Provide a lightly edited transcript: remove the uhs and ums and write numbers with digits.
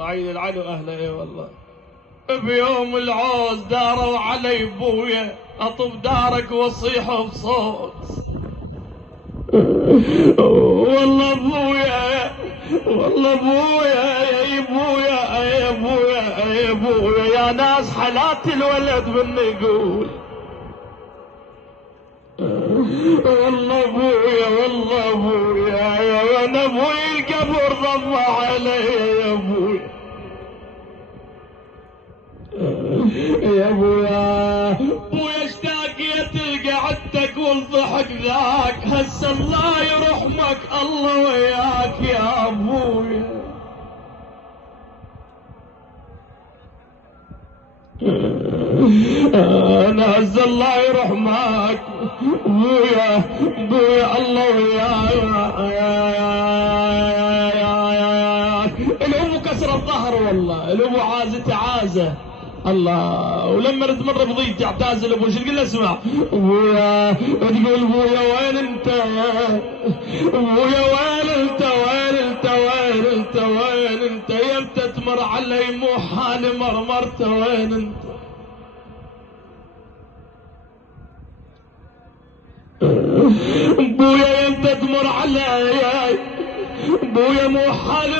والله عيد العلو اهلا اي والله. بيوم العوز داروا علي ابويا اطب دارك واصيح بصوت والله ابويا والله ابويا يا ابويا يا ابويا يا ابويا يا ناس حالات الولد من يقول والله ابويا والله ابويا يا انا ابوي القبر ضم علي يا ابويا يا ابويا ابويا اشتاقيت لقعدتك والضحك ذاك هسه الله يرحمك الله وياك يا ابويا انا هسه الله يرحمك ابويا ابويا الله وياك الابو كسر الظهر والله الابو عازته عازه الله ولما رد مره بضيق تعتازل ابو شو تقول له اسمع ابويا وتقول ابويا وين انت ابويا وين انت وين انت وين انت وين انت يمتى تمر علي مو حالي مرمرت وين انت ابويا يمتى تمر علي ابويا مو حالي